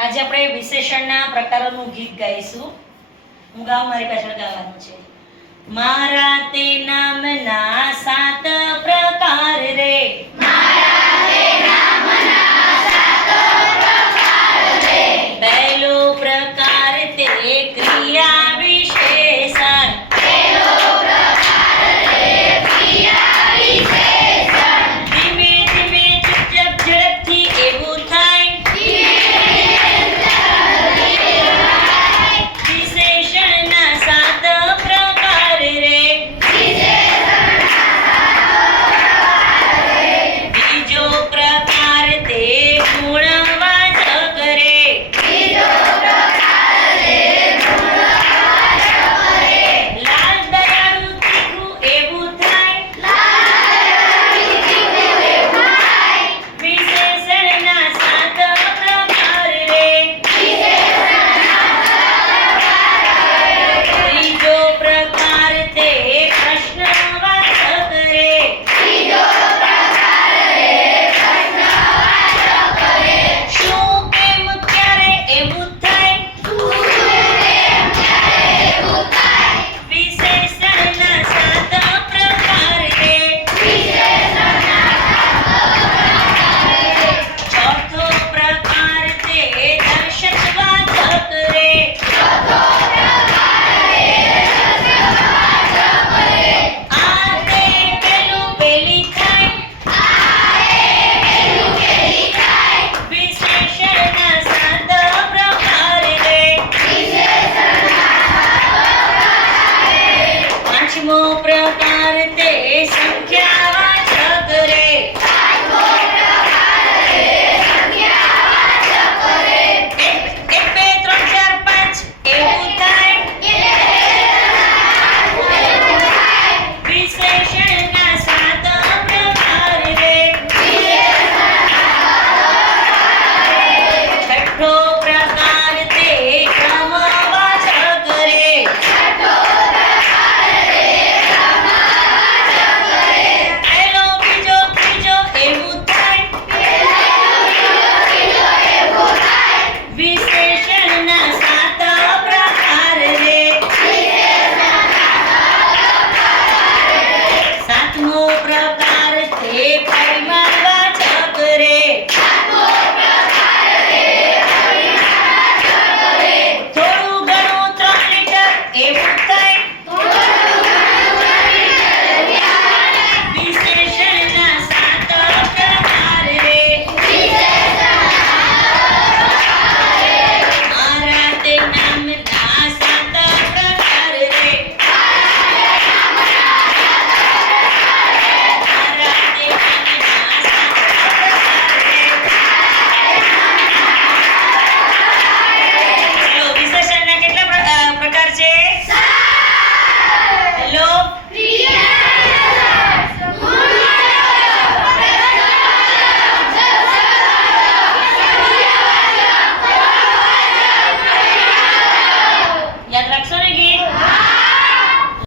આજે આપણે વિશેષણના પ્રકારોનું ગીત ગાઈશું. હું ગાઉં, મારી પાછળ ગાવાનું છે. મારા તે નામના સાત